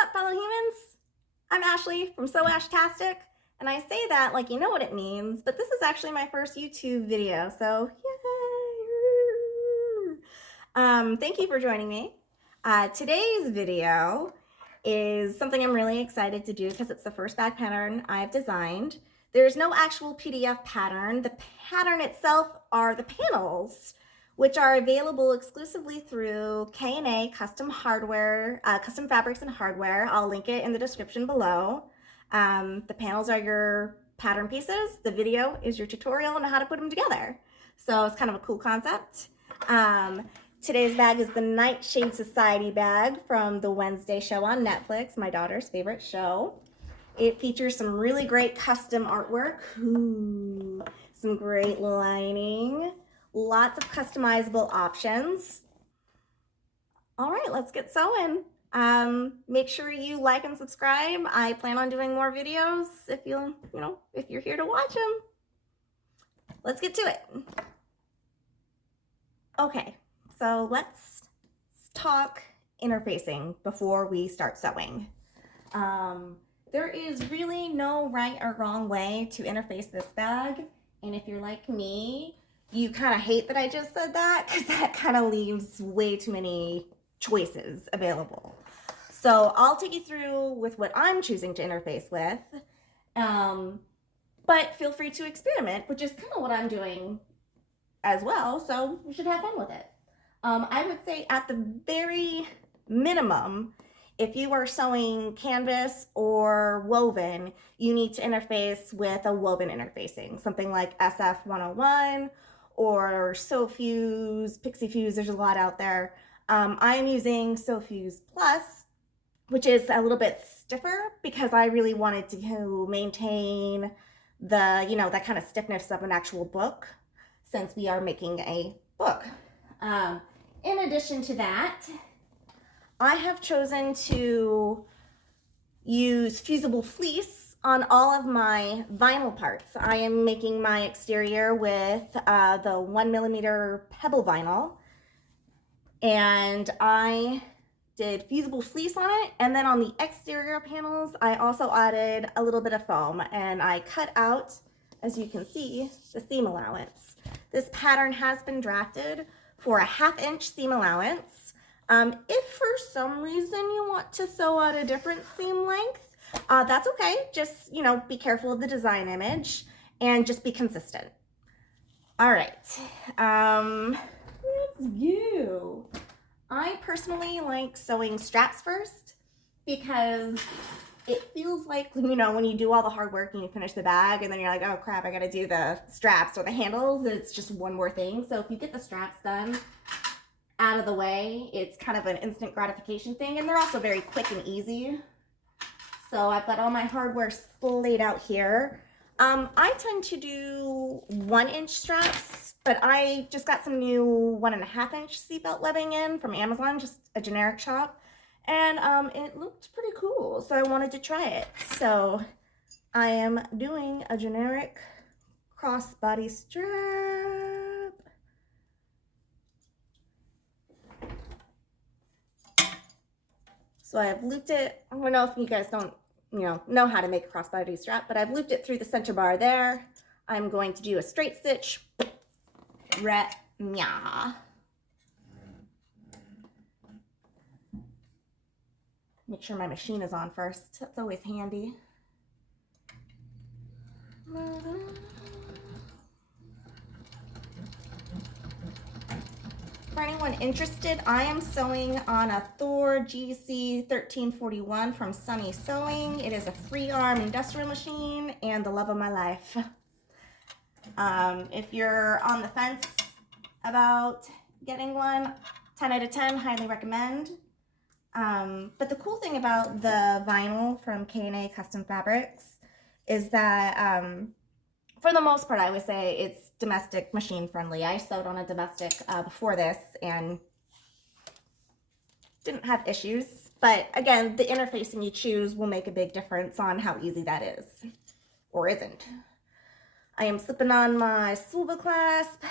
up, fellow humans? I'm Ashley from So Ashtastic, and I say that like you know what it means, but this is actually my first YouTube video, so yay! Thank you for joining me. Today's video is something I'm really excited to do because it's the first bag pattern I've designed. There's no actual PDF pattern. The pattern itself are the panels, which are available exclusively through K&A Custom Hardware, Custom Fabrics and Hardware. I'll link it in the description below. The panels are your pattern pieces. The video is your tutorial on how to put them together. So it's kind of a cool concept. Today's bag is the Nightshade Society bag from the Wednesday show on Netflix, my daughter's favorite show. It features some really great custom artwork. Ooh, some great lining. Lots of customizable options. All right, let's get sewing. Make sure you like and subscribe. I plan on doing more videos if if you're here to watch them. Let's get to it. Okay, so let's talk interfacing before we start sewing. There is really no right or wrong way to interface this bag. And if you're like me, you kind of hate that I just said that because that kind of leaves way too many choices available. So I'll take you through with what I'm choosing to interface with. But feel free to experiment, which is kind of what I'm doing as well. So you should have fun with it. I would say at the very minimum, if you are sewing canvas or woven, you need to interface with a woven interfacing, something like SF 101 or Sew Fuse, Pixie Fuse. There's a lot out there. I'm using Sew Fuse Plus, which is a little bit stiffer because I really wanted to maintain the, that kind of stiffness of an actual book since we are making a book. In addition to that, I have chosen to use fusible fleece on all of my vinyl parts. I am making my exterior with the 1mm pebble vinyl, and I did fusible fleece on it, and then on the exterior panels I also added a little bit of foam, and I cut out, as you can see, the seam allowance. This pattern has been drafted for a 1/2 inch seam allowance. If for some reason you want to sew at a different seam length, that's okay. Just, be careful of the design image and just be consistent. All right, let's go. I personally like sewing straps first because it feels like, when you do all the hard work and you finish the bag and then you're like, oh crap, I gotta do the straps or the handles. It's just one more thing. So if you get the straps done out of the way, it's kind of an instant gratification thing, and they're also very quick and easy. So I've got all my hardware laid out here. I tend to do 1-inch straps, but I just got some new 1.5-inch seatbelt webbing in from Amazon, just a generic shop, and it looked pretty cool, so I wanted to try it. So I am doing a generic crossbody strap. So I have looped it. I don't know if you guys don't, know how to make a crossbody strap, but I've looped it through the center bar there. I'm going to do a straight stitch. Make sure my machine is on first. That's always handy. For anyone interested, I am sewing on a Thor GC 1341 from Sunny Sewing. It is a free arm industrial machine and the love of my life. If you're on the fence about getting one, 10 out of 10, highly recommend. But the cool thing about the vinyl from K&A Custom Fabrics is that for the most part, I would say it's domestic machine friendly. I sewed on a domestic before this and didn't have issues. But again, the interfacing you choose will make a big difference on how easy that is or isn't. I am slipping on my swivel clasp,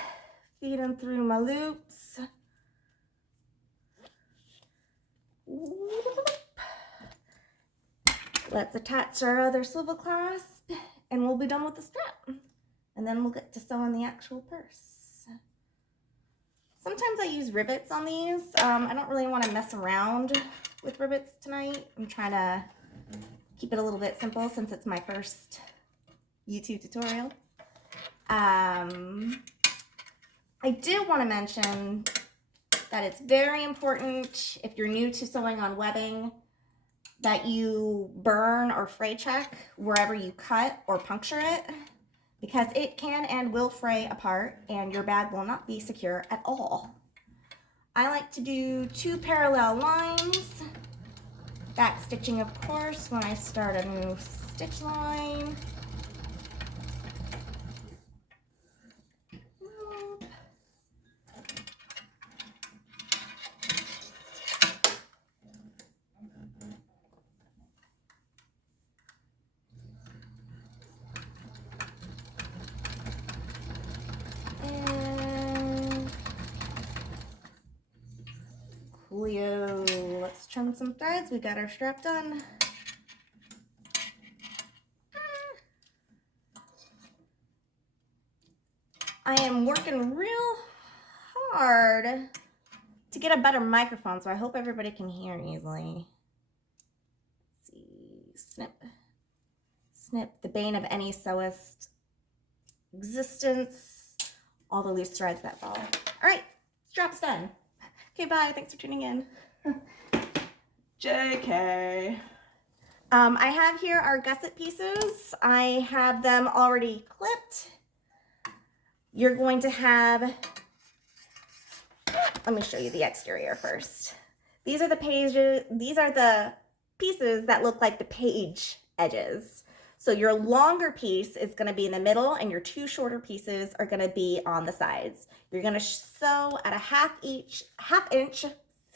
feeding through my loops. Let's attach our other swivel clasp and we'll be done with the strap. And then we'll get to sewing the actual purse. Sometimes I use rivets on these. I don't really want to mess around with rivets tonight. I'm trying to keep it a little bit simple since it's my first YouTube tutorial. I do want to mention that it's very important if you're new to sewing on webbing that you burn or fray check wherever you cut or puncture it, because it can and will fray apart and your bag will not be secure at all. I like to do 2 parallel lines, back stitching of course when I start a new stitch line. Coolio. Let's trim some threads. We got our strap done. I am working real hard to get a better microphone, so I hope everybody can hear easily. Let's see. Snip. Snip. The bane of any sewist existence. All the loose threads that fall. All right. Strap's done. Okay, bye. Thanks for tuning in. JK. I have here our gusset pieces. I have them already clipped. You're going to have, let me show you the exterior first. These are the pages, these are the pieces that look like the page edges. So your longer piece is going to be in the middle and your 2 shorter pieces are going to be on the sides. You're going to sew at a half inch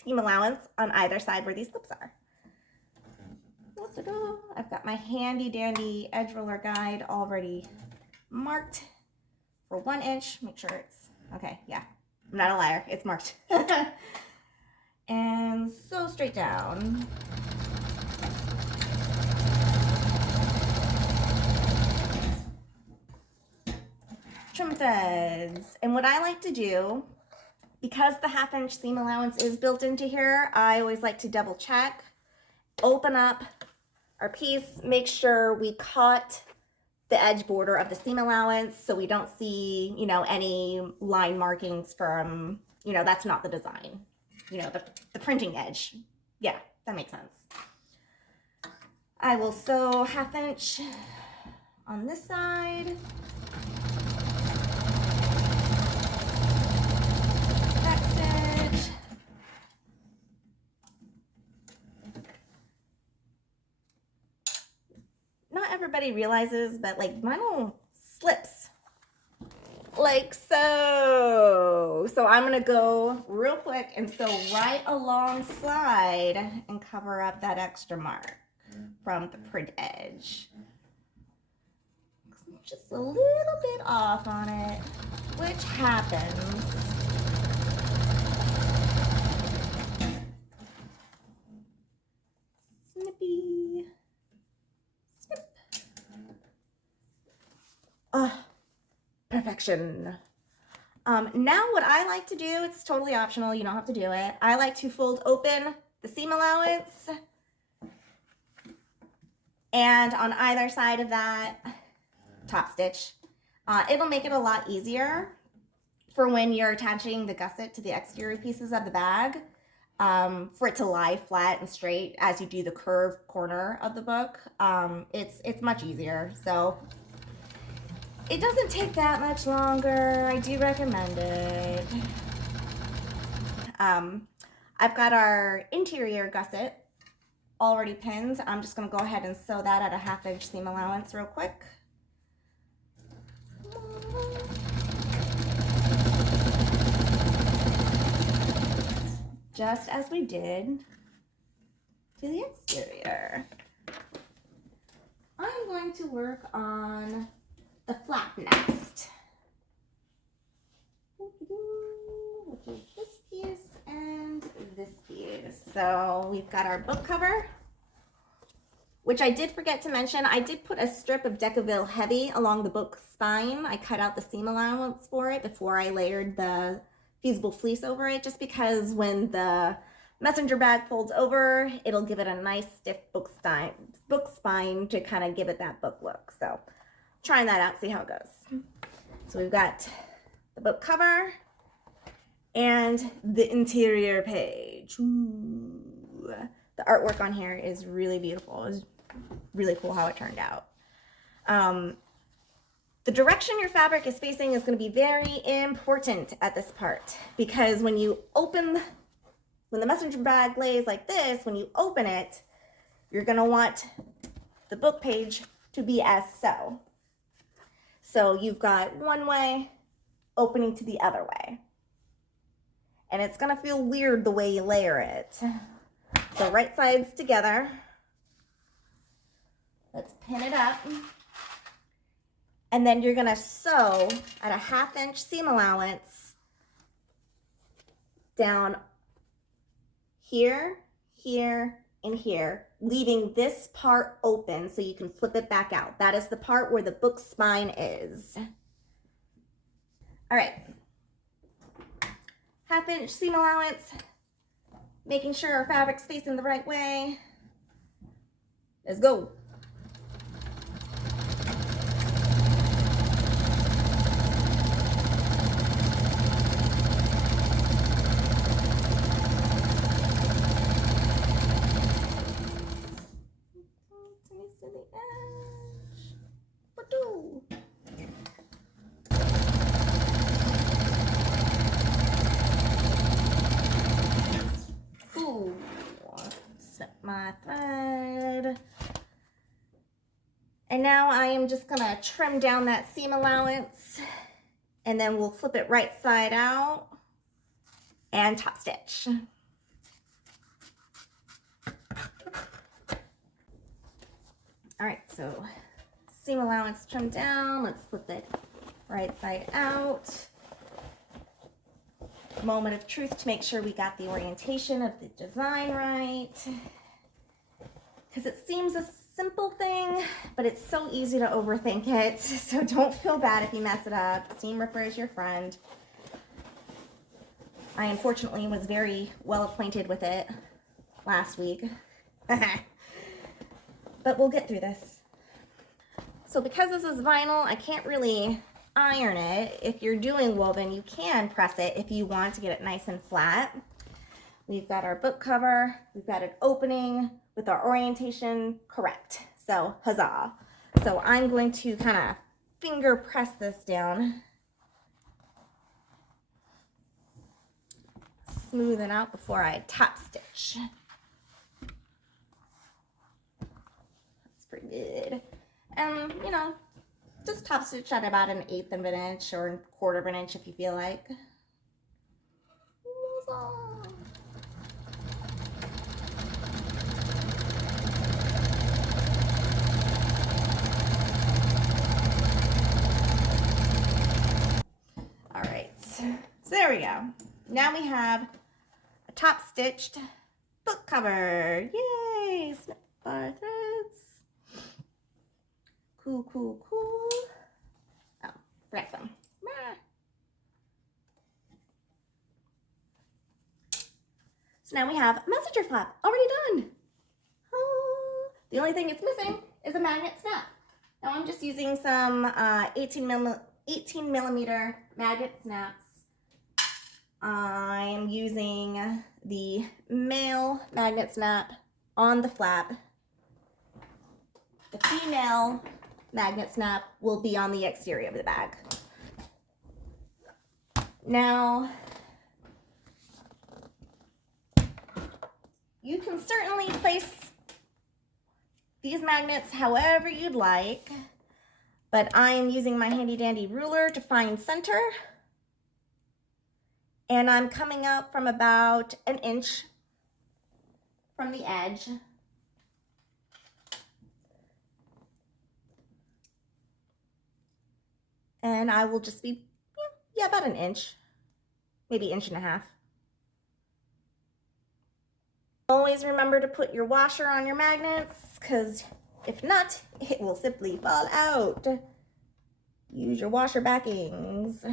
seam allowance on either side where these lips are. I've got my handy dandy edge roller guide already marked for 1 inch. Make sure it's okay. Yeah, I'm not a liar. It's marked. And sew straight down. Trim threads. And what I like to do, because the 1/2 inch seam allowance is built into here, I always like to double check, open up our piece, make sure we cut the edge border of the seam allowance so we don't see, you know, any line markings from, you know, that's not the design, you know, the printing edge. Yeah, that makes sense. I will sew 1/2 inch on this side. Back stitch. Not everybody realizes, but like vinyl slips like so. So I'm gonna go real quick and sew right alongside and cover up that extra mark from the print edge. Just a little bit off on it, which happens. Snippy. Snip. Perfection. Now what I like to do, it's totally optional, you don't have to do it. I like to fold open the seam allowance, and on either side of that, top stitch. It'll make it a lot easier for when you're attaching the gusset to the exterior pieces of the bag, for it to lie flat and straight as you do the curved corner of the book. It's much easier. So it doesn't take that much longer. I do recommend it. I've got our interior gusset already pinned. I'm just going to go ahead and sew that at a 1/2 inch seam allowance real quick. Just as we did to the exterior. I'm going to work on the flap next, which is this piece and this piece. So we've got our book cover. which I did forget to mention, I did put a strip of decovil heavy along the book spine. I cut out the seam allowance for it before I layered the fusible fleece over it, just because when the messenger bag folds over, it'll give it a nice stiff book spine to kind of give it that book look. So trying that out, see how it goes. So we've got the book cover and the interior page. Ooh. The artwork on here is really beautiful. It's really cool how it turned out. The direction your fabric is facing is going to be very important at this part, because when you open, when the messenger bag lays like this, when you open it, you're going to want the book page to be as so. So you've got one way opening to the other way. And it's going to feel weird the way you layer it. So right sides together. Let's pin it up. And then you're going to sew at a 1/2 inch seam allowance down here, here, and here, leaving this part open so you can flip it back out. That is the part where the book spine is. All right. 1/2 inch seam allowance, making sure our fabric's facing the right way. Let's go. To the edge. Ba-doo. Ooh, snip my thread. And now I am just gonna trim down that seam allowance, and then we'll flip it right side out and top stitch. All right, so seam allowance trimmed down. Let's flip it right side out. Moment of truth to make sure we got the orientation of the design right. Because it seems a simple thing, but it's so easy to overthink it. So don't feel bad if you mess it up. Seam ripper is your friend. I unfortunately was very well acquainted with it last week. But we'll get through this. So because this is vinyl, I can't really iron it. If you're doing woven, you can press it if you want to get it nice and flat. We've got our book cover. We've got it opening with our orientation correct. So huzzah. So I'm going to kind of finger press this down. Smooth it out before I top stitch. Pretty good. And you know, just top stitch at about 1/8 of an inch or 1/4 of an inch if you feel like. All right, so there we go. Now we have a top stitched book cover. Yay! Snip our threads. Cool, cool, cool. Oh, forgot some. So now we have a messenger flap already done. Oh, the only thing it's missing is a magnet snap. Now I'm just using some 18 millimeter magnet snaps. I'm using the male magnet snap on the flap. The female magnet snap will be on the exterior of the bag. Now, you can certainly place these magnets however you'd like, but I am using my handy dandy ruler to find center, and I'm coming up from about 1 inch from the edge. And I will just be, yeah, about 1 inch, maybe 1.5 inches. Always remember to put your washer on your magnets, because if not, it will simply fall out. Use your washer backings.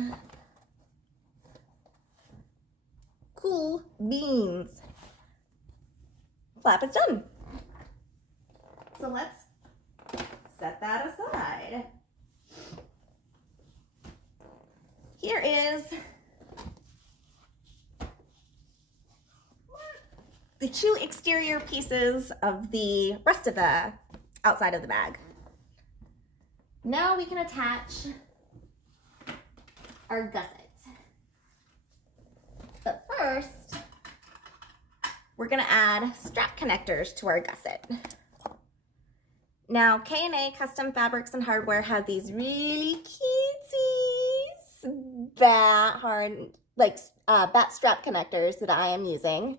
Cool beans. Flap is done. So let's set that aside. Here is the two exterior pieces of the rest of the outside of the bag. Now we can attach our gusset. But first, we're gonna add strap connectors to our gusset. Now, K&A Custom Fabrics and Hardware have these really cutesy bat strap connectors that I am using.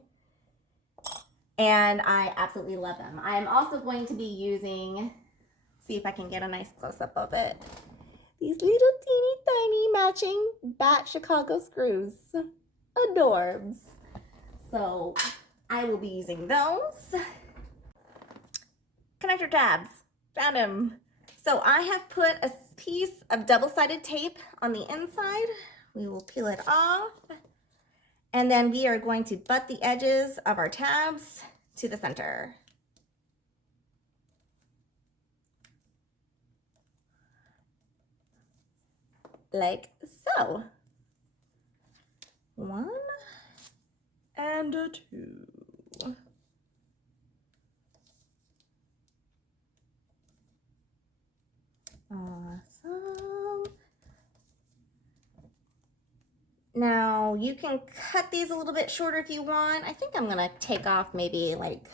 And I absolutely love them. I am also going to be using, see if I can get a nice close-up of it, these little teeny tiny matching bat Chicago screws. Adorbs. So I will be using those. Connector tabs, found them. So I have put a piece of double-sided tape on the inside. We will peel it off. And then we are going to butt the edges of our tabs to the center. Like so. 1 and 2. Awesome. Now you can cut these a little bit shorter if you want. I think I'm gonna take off maybe like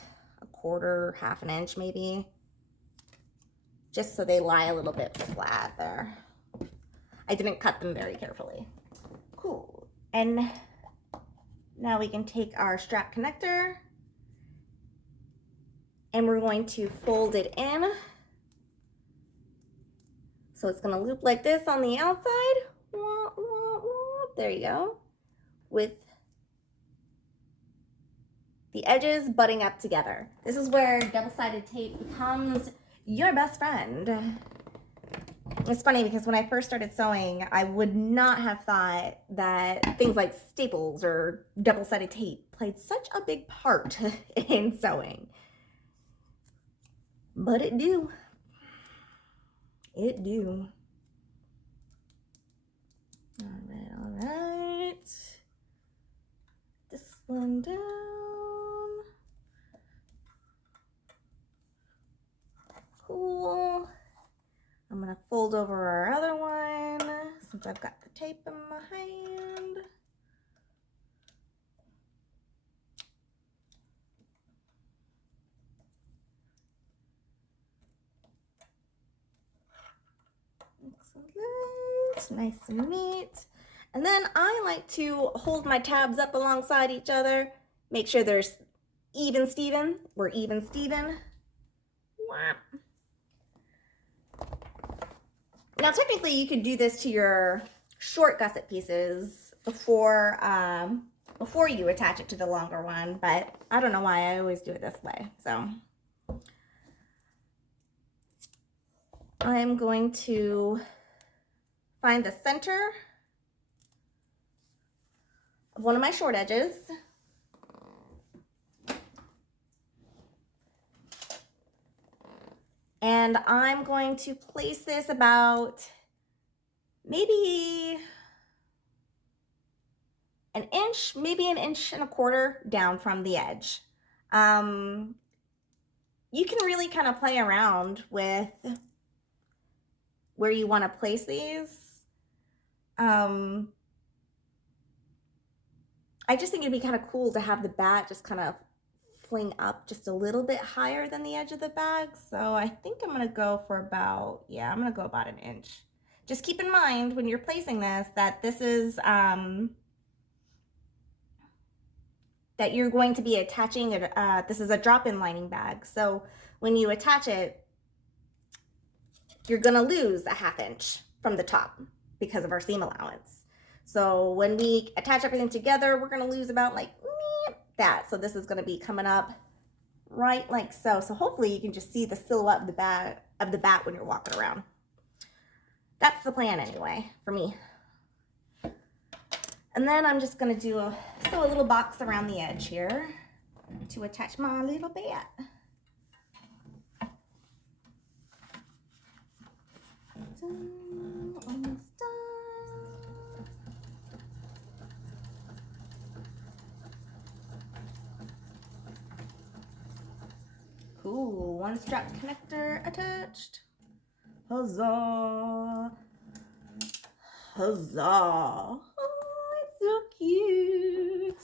a quarter, half an inch maybe, just so they lie a little bit flat there. I didn't cut them very carefully. Cool. And now we can take our strap connector and we're going to fold it in. So it's gonna loop like this on the outside. There you go. With the edges butting up together. This is where double-sided tape becomes your best friend. It's funny because when I first started sewing, I would not have thought that things like staples or double-sided tape played such a big part in sewing. But it do. It do. All right. This one down. Cool. I'm gonna fold over our other one since I've got the tape in my hand. Excellent, nice and neat. And then I like to hold my tabs up alongside each other, make sure there's even Steven. We're even Steven. Now technically you could do this to your short gusset pieces before you attach it to the longer one, but I don't know why I always do it this way. So I'm going to find the center of one of my short edges. And I'm going to place this about maybe an inch, maybe an inch and a quarter down from the edge. You can really kind of play around with where you want to place these. I just think it'd be kind of cool to have the bat just kind of fling up just a little bit higher than the edge of the bag. So I think I'm gonna go for about, yeah, I'm gonna go about an inch. Just keep in mind when you're placing this that this is, that you're going to be attaching it, this is a drop-in lining bag. So when you attach it, you're gonna lose a ½ inch from the top because of our seam allowance. So when we attach everything together, we're gonna lose about like that. So this is going to be coming up right like so. So hopefully you can just see the silhouette of the bat when you're walking around. That's the plan anyway, for me. And then I'm just going to sew a little box around the edge here to attach my little bat. Almost done. Cool, one strap connector attached. Huzzah! Huzzah! Oh, it's so cute.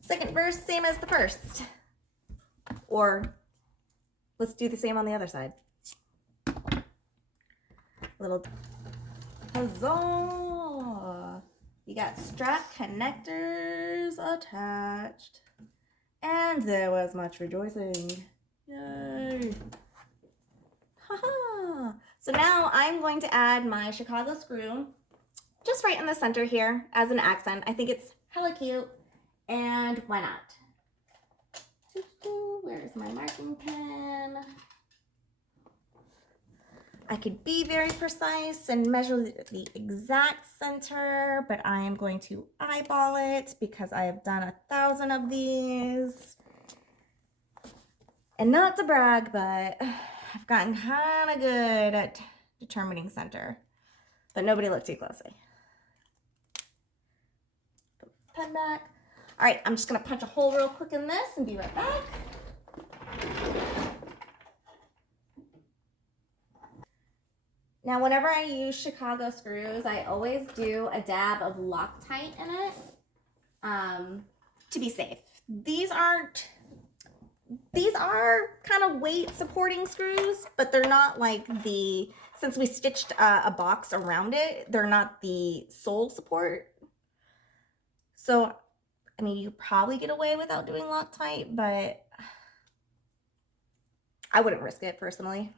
Second verse, same as the first. Or let's do the same on the other side. Little huzzah! You got strap connectors attached. And there was much rejoicing. Yay! Haha! So now I'm going to add my Chicago screw just right in the center here as an accent. I think it's hella cute, and why not? Where's my marking pen? I could be very precise and measure the exact center, but I am going to eyeball it because I have done 1,000 of these. And not to brag, but I've gotten kind of good at determining center. But nobody looked too closely. Put the pen back. All right, I'm just going to punch a hole real quick in this and be right back. Now, whenever I use Chicago screws, I always do a dab of Loctite in it to be safe. These are kind of weight supporting screws, but they're not like since we stitched a box around it, they're not the sole support. So, I mean, you probably get away without doing Loctite, but I wouldn't risk it personally.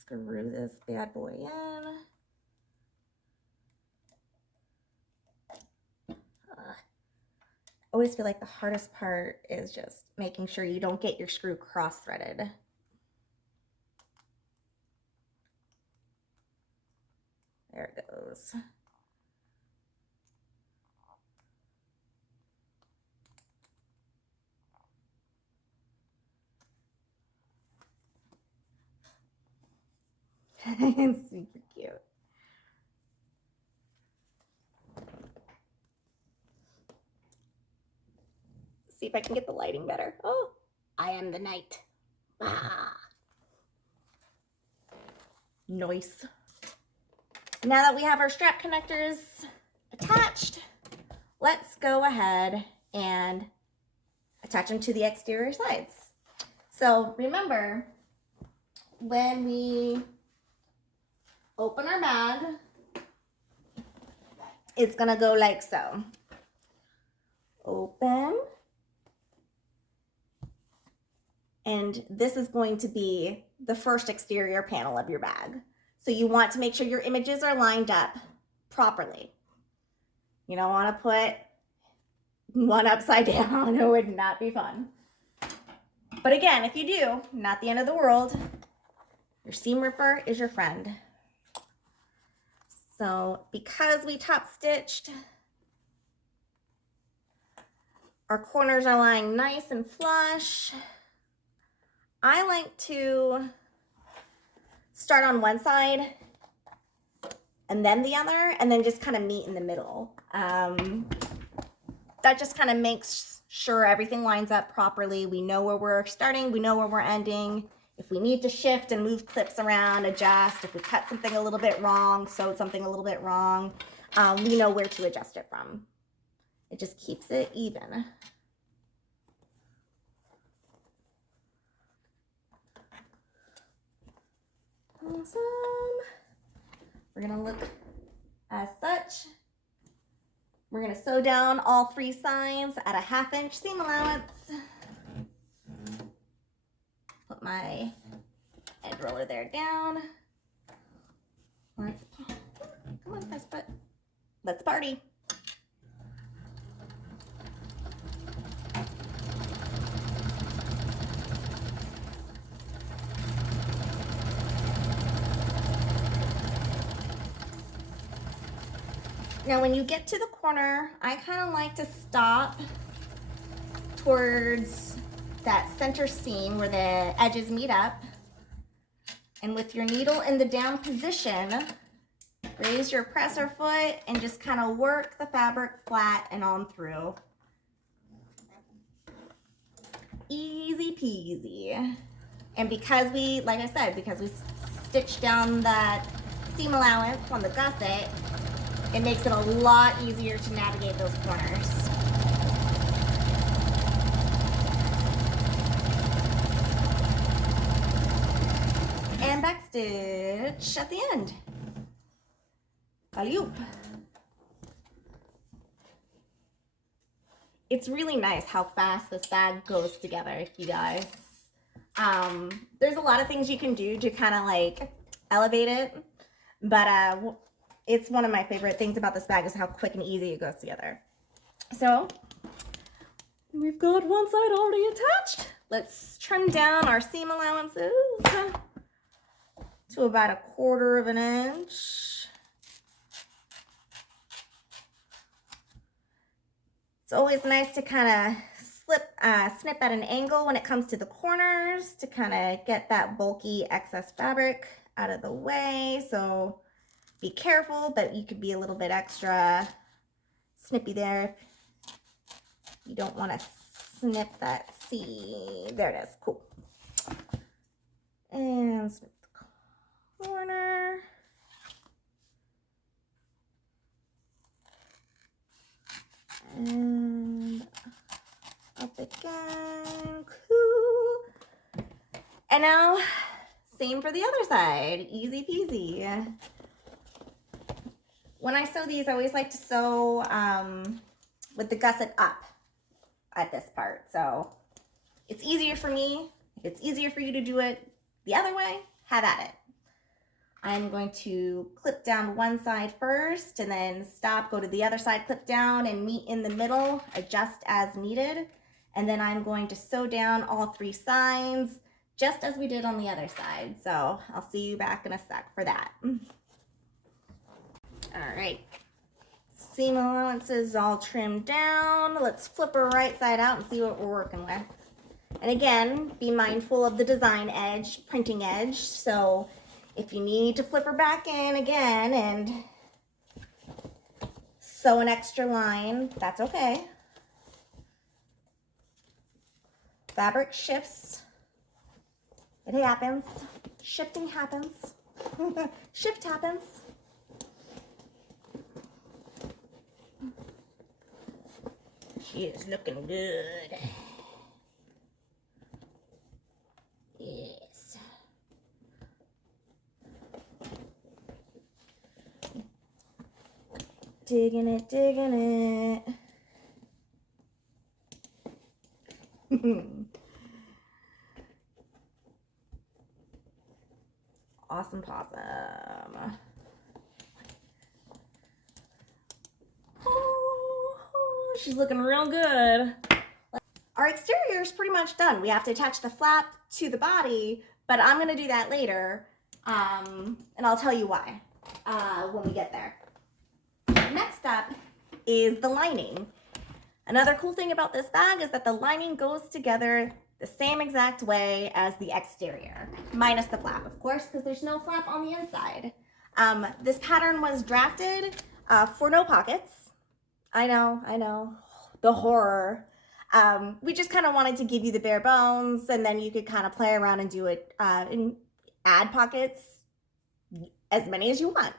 Screw this bad boy in. I always feel like the hardest part is just making sure you don't get your screw cross-threaded. There it goes. It's super cute. See if I can get the lighting better. Oh, I am the night. Ah. Nice. Now that we have our strap connectors attached, let's go ahead and attach them to the exterior sides. So remember, when we open our bag, it's gonna go like so. Open. And this is going to be the first exterior panel of your bag. So you want to make sure your images are lined up properly. You don't want to put one upside down. It would not be fun. But again, if you do, not the end of the world. Your seam ripper is your friend. So because we top stitched, our corners are lying nice and flush. I like to start on one side and then the other, and then just kind of meet in the middle. That just kind of makes sure everything lines up properly. We know where we're starting, we know where we're ending. If we need to shift and move clips around, adjust, if we cut something a little bit wrong, sewed something a little bit wrong, we know where to adjust it from. It just keeps it even. Awesome. We're gonna look as such. We're gonna sew down all 3 sides at a 1/2 inch seam allowance. Put my edge roller there down. Let's Come on, press foot. Let's party. Now when you get to the corner, I kind of like to stop towards that center seam where the edges meet up. And with your needle in the down position, raise your presser foot and just kind of work the fabric flat and on through. Easy peasy. And because we, like I said, because we stitched down that seam allowance on the gusset, it makes it a lot easier to navigate those corners. And back stitch at the end. Alley-oop. It's really nice how fast this bag goes together, you guys. There's a lot of things you can do to kind of like elevate it, but it's one of my favorite things about this bag is how quick and easy it goes together. So we've got one side already attached. Let's trim down our seam allowances to about 1/4 of an inch. It's always nice to kind of snip at an angle when it comes to the corners to kind of get that bulky excess fabric out of the way. So be careful, but you could be a little bit extra snippy there. You don't want to snip that seam. There it is. Cool. And snip the corner. And up again. Cool. And now, same for the other side. Easy peasy. When I sew these, I always like to sew with the gusset up at this part. So it's easier for me. If it's easier for you to do it the other way, have at it. I'm going to clip down one side first and then stop, go to the other side, clip down and meet in the middle, adjust as needed. And then I'm going to sew down all 3 sides just as we did on the other side. So I'll see you back in a sec for that. All right, seam allowances all trimmed down. Let's flip her right side out and see what we're working with. And again, be mindful of the design edge, printing edge. So if you need to flip her back in again and sew an extra line, that's okay. Fabric shifts. It happens. Shifting happens. Shift happens. She is looking good. Yes. Digging it, digging it. Awesome possum. Oh, she's looking real good. Our exterior is pretty much done. We have to attach the flap to the body, but I'm gonna do that later. And I'll tell you why when we get there. Next up is the lining. Another cool thing about this bag is that the lining goes together the same exact way as the exterior, minus the flap, of course, because there's no flap on the inside. This pattern was drafted for no pockets. I know, the horror. We just kind of wanted to give you the bare bones, and then you could kind of play around and do it and add pockets, as many as you want.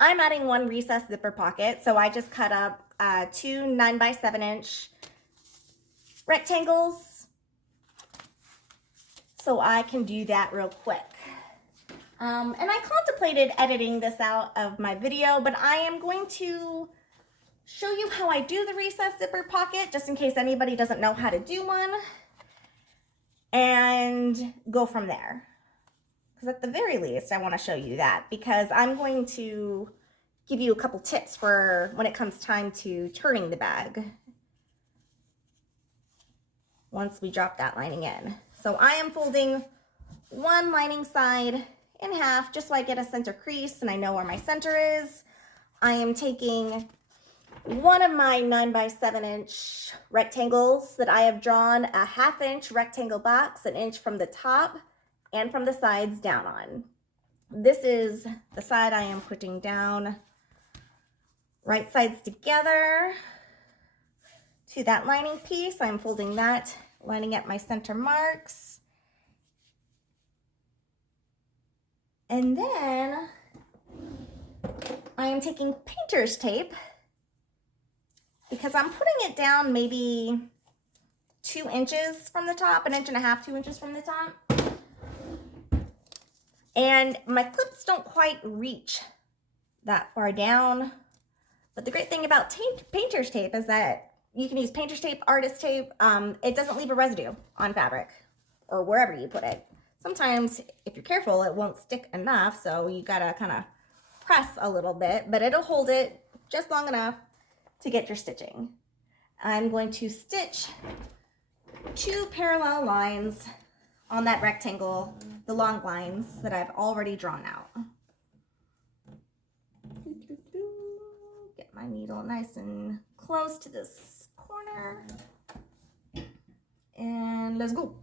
I'm adding one recessed zipper pocket, so I just cut up 2 9x7" rectangles so I can do that real quick. And I contemplated editing this out of my video, but I am going to show you how I do the recessed zipper pocket, just in case anybody doesn't know how to do one, and go from there. because at the very least, I want to show you that, because I'm going to give you a couple tips for when it comes time to turning the bag once we drop that lining in. So I am folding one lining side in half just so I get a center crease and I know where my center is. I am taking one of my 9x7" rectangles that I have drawn a 1/2 inch rectangle box, 1 inch from the top and from the sides down on. This is the side I am putting down, right sides together to that lining piece. I'm folding that, lining up my center marks. And then I am taking painter's tape, because I'm putting it down maybe 2 inches from the top, 1.5 inches, 2 inches from the top. And my clips don't quite reach that far down. But the great thing about painter's tape is that you can use painter's tape, artist tape. It doesn't leave a residue on fabric or wherever you put it. Sometimes, if you're careful, it won't stick enough, so you gotta kind of press a little bit, but it'll hold it just long enough to get your stitching. I'm going to stitch 2 parallel lines on that rectangle, the long lines that I've already drawn out. Get my needle nice and close to this corner, and let's go.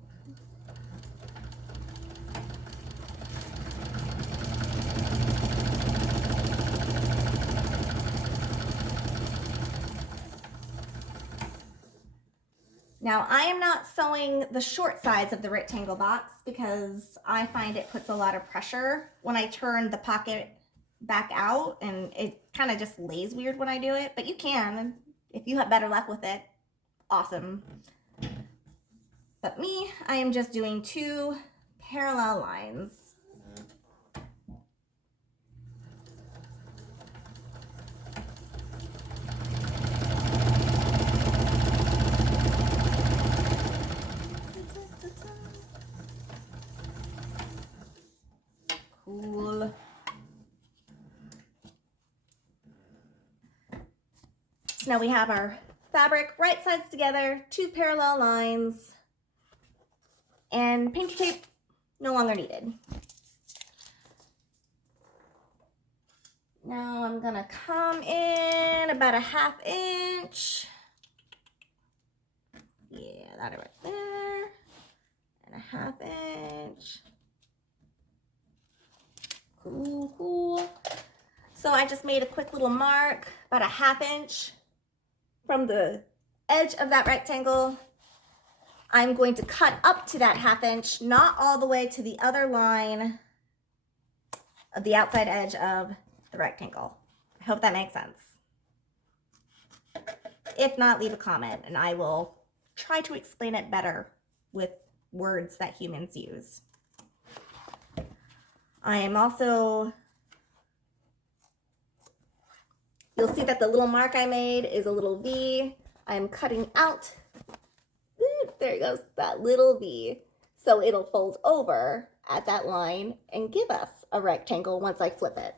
Now, I am not sewing the short sides of the rectangle box because I find it puts a lot of pressure when I turn the pocket back out, and it kind of just lays weird when I do it, but you can. If you have better luck with it, awesome. But me, I am just doing 2 parallel lines. Cool. So now we have our fabric, right sides together, 2 parallel lines, and painter tape no longer needed. Now I'm gonna come in about a 1/2 inch. Yeah, that right there. And a 1/2 inch. Cool, cool. So I just made a quick little mark, about a 1/2 inch from the edge of that rectangle. I'm going to cut up to that 1/2 inch, not all the way to the other line of the outside edge of the rectangle. I hope that makes sense. If not, leave a comment and I will try to explain it better with words that humans use. I am also, you'll see that the little mark I made is a little V. I'm cutting out, there it goes, that little V. So it'll fold over at that line and give us a rectangle once I flip it.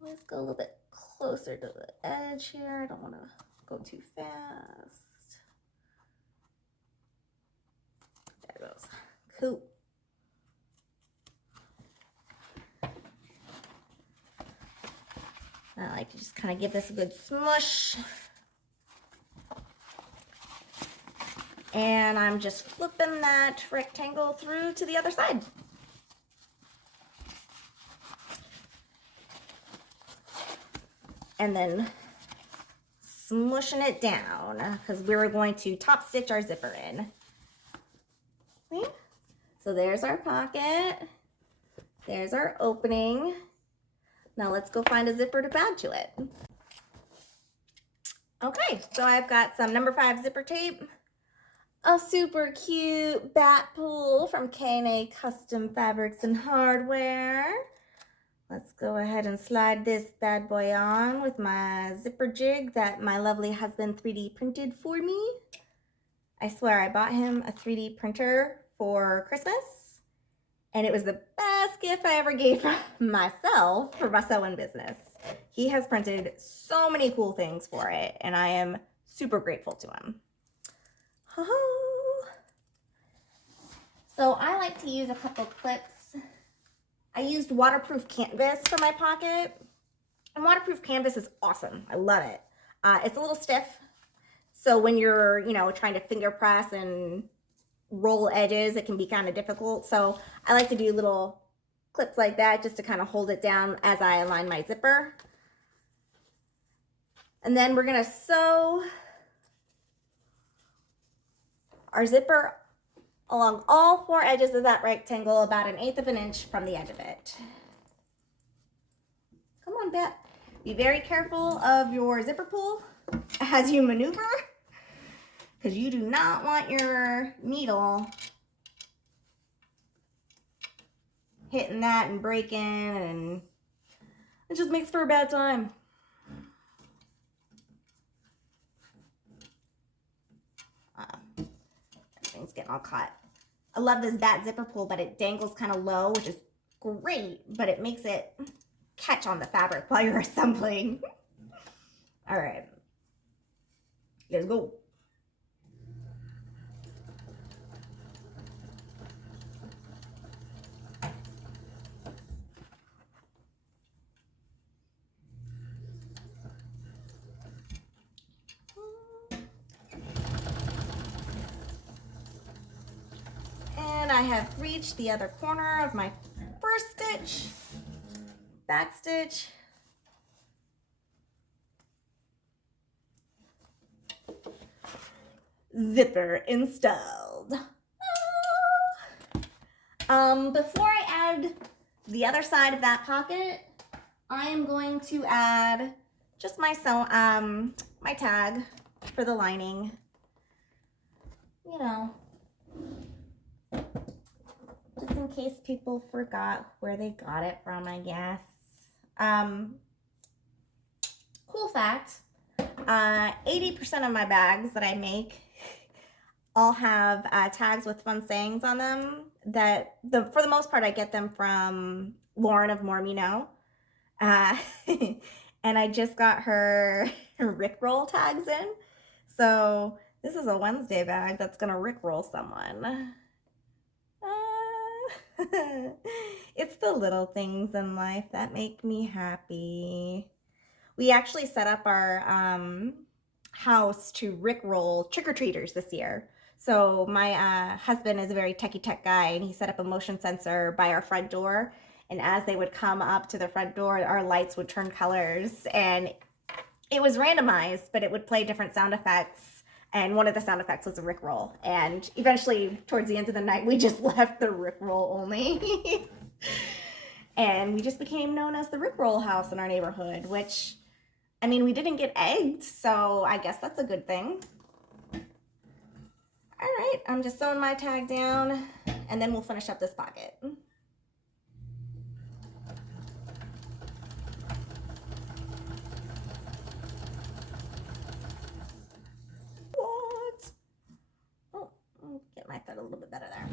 Let's go a little bit closer to the edge here. I don't want to go too fast. There it goes. Cool. I like to just kind of give this a good smush. And I'm just flipping that rectangle through to the other side. And then smushing it down because we're going to top stitch our zipper in. Okay. So there's our pocket. There's our opening. Now let's go find a zipper to add to it. Okay, so I've got some number 5 zipper tape, a super cute bat pool from K&A Custom Fabrics and Hardware, Let's go ahead and slide this bad boy on with my zipper jig that my lovely husband 3D printed for me. I swear I bought him a 3D printer for Christmas, and it was the best gift I ever gave myself for my sewing business. He has printed so many cool things for it, and I am super grateful to him. So I like to use a couple clips. I used waterproof canvas for my pocket, and waterproof canvas is awesome. I love it. It's a little stiff, so when you're, trying to finger press and roll edges, it can be kind of difficult. So I like to do little clips like that just to kind of hold it down as I align my zipper. And then we're gonna sew our zipper along all 4 edges of that rectangle, about 1/8 of an inch from the edge of it. Come on, Bet. Be very careful of your zipper pull as you maneuver, because you do not want your needle hitting that and breaking, and it just makes for a bad time. Everything's getting all caught. I love this bat zipper pull, but it dangles kind of low, which is great, but it makes it catch on the fabric while you're assembling. All right, let's go. And I have reached the other corner of my first stitch, back stitch, zipper installed. Before I add the other side of that pocket, I am going to add just my my tag for the lining. Just in case people forgot where they got it from, I guess. Cool fact, 80% of my bags that I make all have tags with fun sayings on them that, for the most part, I get them from Lauren of More Me Know. And I just got her Rickroll tags in. So this is a Wednesday bag that's going to Rickroll someone. It's the little things in life that make me happy. We actually set up our house to Rickroll trick-or-treaters this year. So my husband is a very techie tech guy, and he set up a motion sensor by our front door. And as they would come up to the front door, our lights would turn colors, and it was randomized, but it would play different sound effects. And one of the sound effects was a Rickroll. And eventually, towards the end of the night, we just left the Rickroll only. And we just became known as the Rickroll house in our neighborhood, which, I mean, we didn't get egged, so I guess that's a good thing. All right, I'm just sewing my tag down, and then we'll finish up this pocket. Get my thread a little bit better there.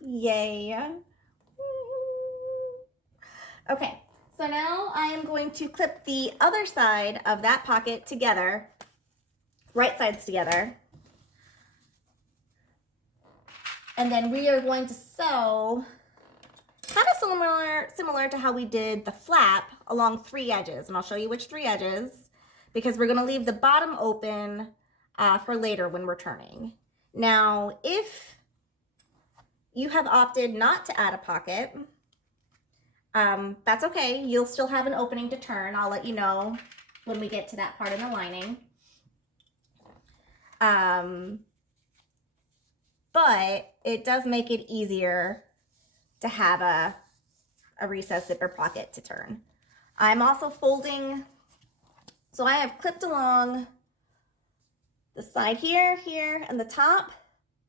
Yay. Okay, so now I am going to clip the other side of that pocket together, right sides together. And then we are going to sew kind of similar to how we did the flap along 3 edges. And I'll show you which 3 edges, because we're going to leave the bottom open for later when we're turning. Now, if you have opted not to add a pocket, that's okay. You'll still have an opening to turn. I'll let you know when we get to that part of the lining. But it does make it easier to have a recessed zipper pocket to turn. I'm also folding, so I have clipped along the side here, and the top.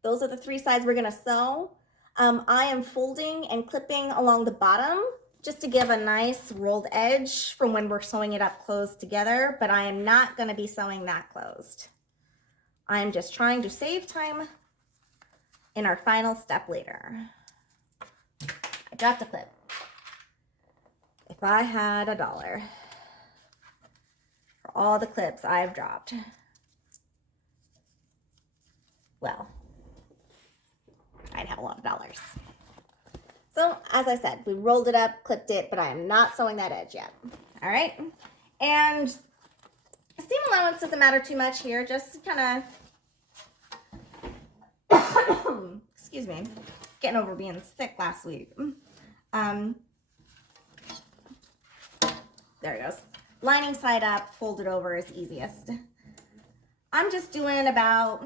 Those are the 3 sides we're gonna sew. I am folding and clipping along the bottom just to give a nice rolled edge from when we're sewing it up closed together, but I am not going to be sewing that closed. I'm just trying to save time in our final step later. I dropped a clip. If I had $1 for all the clips I've dropped, well, I'd have a lot of dollars. So as I said, we rolled it up, clipped it, but I am not sewing that edge yet. All right. And seam allowance doesn't matter too much here. Just kind of, excuse me, getting over being sick last week. There it goes. Lining side up, fold it over is easiest. I'm just doing about,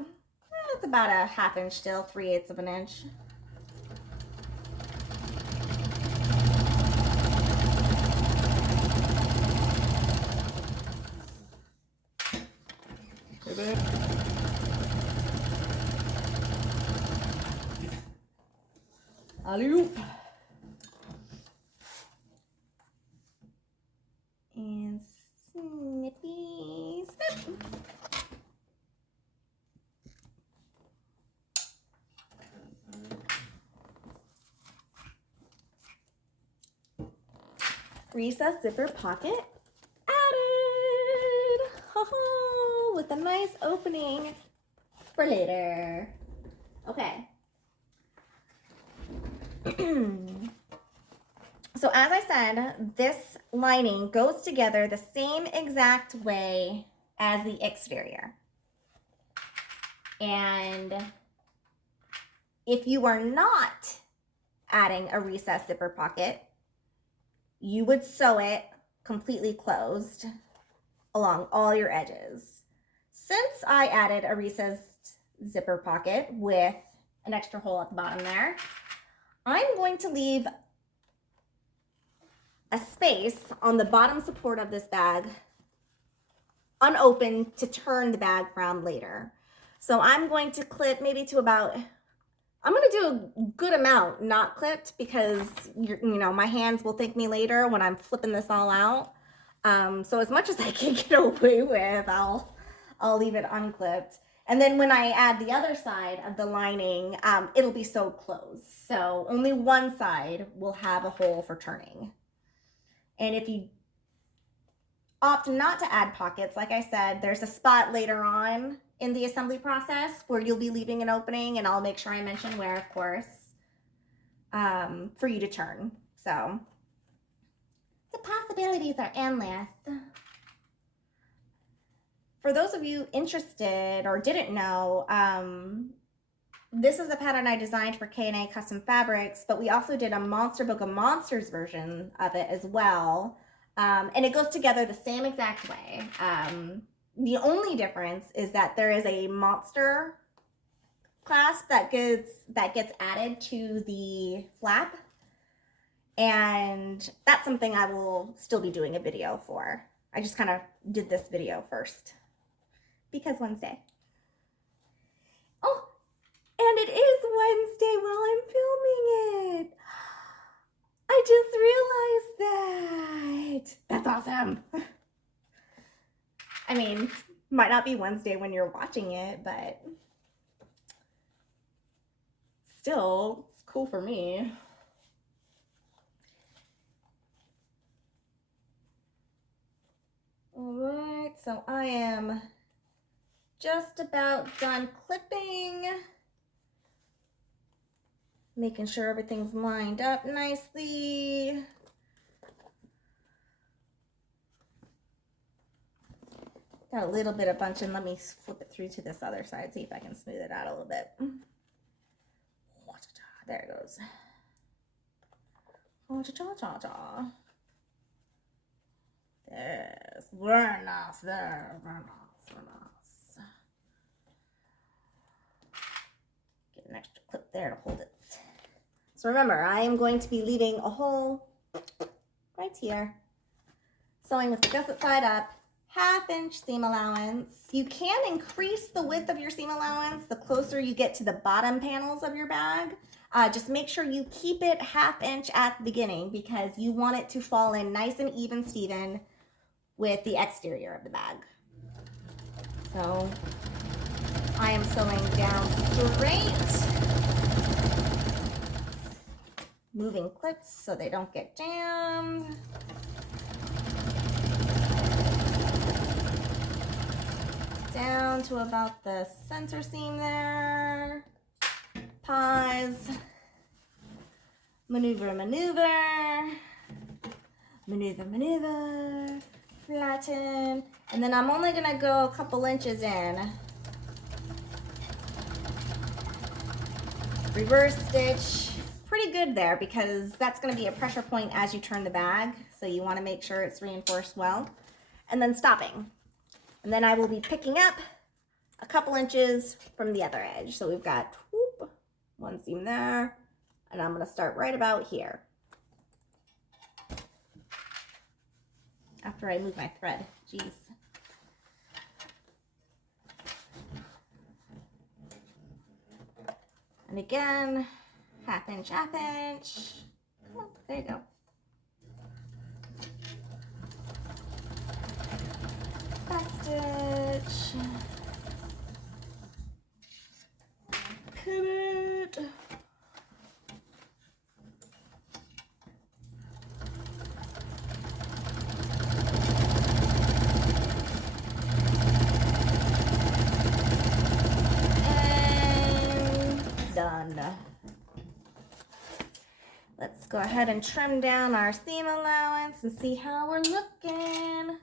it's about a 1/2 inch still, 3/8 of an inch. Alley-oop. And snippy snip. Recess zipper pocket added. With a nice opening for later. Okay. So as I said, this lining goes together the same exact way as the exterior. And if you are not adding a recessed zipper pocket, you would sew it completely closed along all your edges. Since I added a recessed zipper pocket with an extra hole at the bottom there, I'm going to leave a space on the bottom support of this bag unopened to turn the bag from later. So I'm going to clip maybe to about, I'm going to do a good amount not clipped because you know my hands will thank me later when I'm flipping this all out. So as much as I can get away with, I'll leave it unclipped. And then when I add the other side of the lining, it'll be sewed closed. So only one side will have a hole for turning. And if you opt not to add pockets, like I said, there's a spot later on in the assembly process where you'll be leaving an opening, and I'll make sure I mention where, of course, for you to turn. So the possibilities are endless. For those of you interested or didn't know, this is a pattern I designed for K&A Custom Fabrics, but we also did a Monster Book of Monsters version of it as well. And it goes together the same exact way. The only difference is that there is a monster clasp that gets added to the flap. And that's something I will still be doing a video for. I just kind of did this video first because Wednesday. Oh, and it is Wednesday while I'm filming it. I just realized that. That's awesome. I mean, might not be Wednesday when you're watching it, but still, it's cool for me. All right, so I am just about done clipping. Making sure everything's lined up nicely. Got a little bit of bunching. Let me flip it through to this other side, see if I can smooth it out a little bit. There it goes. Yes, very nice there, very nice, very nice. Get an extra clip there to hold it. So remember, I am going to be leaving a hole right here. Sewing with the gusset side up, 1/2 inch seam allowance. You can increase the width of your seam allowance the closer you get to the bottom panels of your bag. Just make sure you keep it 1/2 inch at the beginning because you want it to fall in nice and even Steven with the exterior of the bag. So I am sewing down straight, moving clips so they don't get jammed. Down to about the center seam there. Pause. Maneuver, maneuver. Maneuver, maneuver. Flatten. And then I'm only gonna go a couple inches in. Reverse stitch. Pretty good there because that's gonna be a pressure point as you turn the bag. So you wanna make sure it's reinforced well. And then stopping. And then I will be picking up a couple inches from the other edge. So we've got whoop, one seam there, and I'm gonna start right about here. After I move my thread, geez. And again, 1/2 inch, 1/2 inch. Oh, there you go. Back stitch. Pivot. And done. Let's go ahead and trim down our seam allowance and see how we're looking.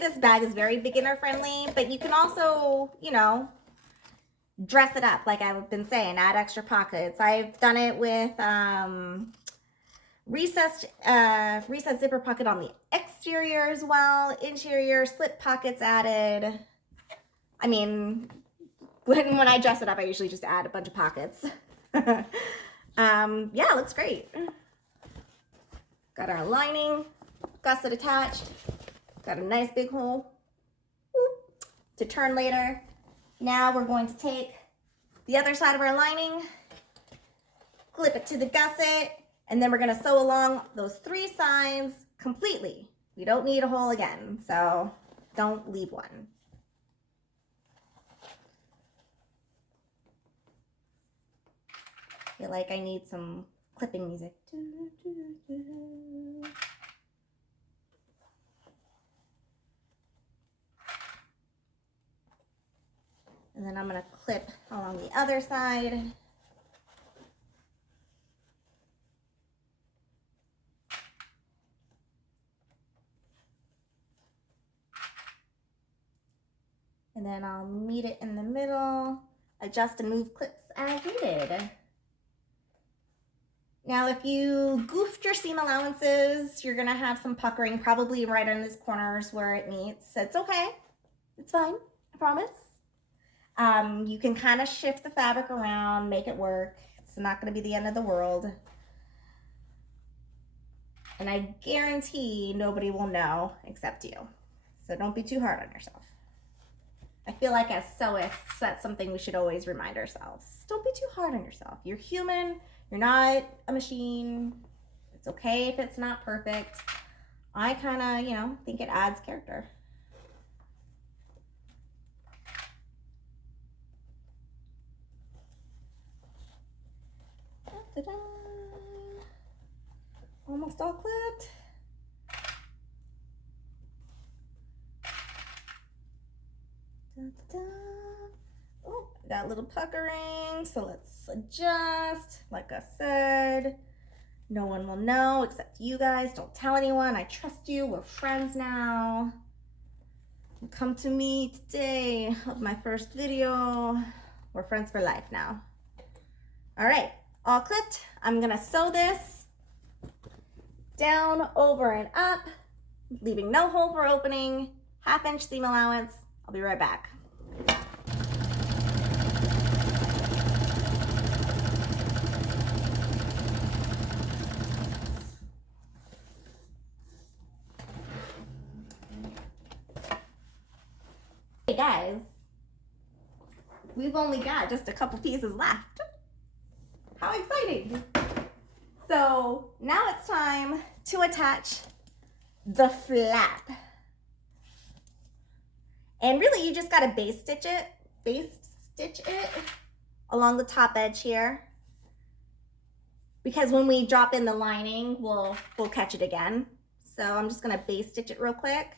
This bag is very beginner friendly, but you can also, you know, dress it up like I've been saying, add extra pockets. I've done it with recessed zipper pocket on the exterior as well, interior slip pockets added. I mean, when I dress it up, I usually just add a bunch of pockets. Yeah, it looks great. Got our lining, gusset attached. Got a nice big hole to turn later. Now we're going to take the other side of our lining, clip it to the gusset, and then we're gonna sew along those 3 sides completely. We don't need a hole again, so don't leave one. I feel like I need some clipping music. And then I'm going to clip along the other side. And then I'll meet it in the middle, adjust and move clips as needed. Now, if you goofed your seam allowances, you're going to have some puckering probably right in these corners where it meets. It's okay. It's fine. I promise. You can kind of shift the fabric around, make it work. It's not going to be the end of the world. And I guarantee nobody will know except you. So don't be too hard on yourself. I feel like as sewists, that's something we should always remind ourselves. Don't be too hard on yourself. You're human. You're not a machine. It's okay if it's not perfect. I kind of, you know, think it adds character. Ta-da. Almost all clipped. Da-da-da. Oh, I got a little puckering, so let's adjust. Like I said, no one will know except you guys. Don't tell anyone. I trust you. We're friends now. Come to me today of my first video. We're friends for life now. All right. All clipped. I'm gonna sew this down, over, and up, leaving no hole for opening, 1/2 inch seam allowance. I'll be right back. we've only got just a couple pieces left. How exciting. So now it's time to attach the flap. And really you just gotta base stitch it along the top edge here, because when we drop in the lining, we'll catch it again. So I'm just gonna base stitch it real quick.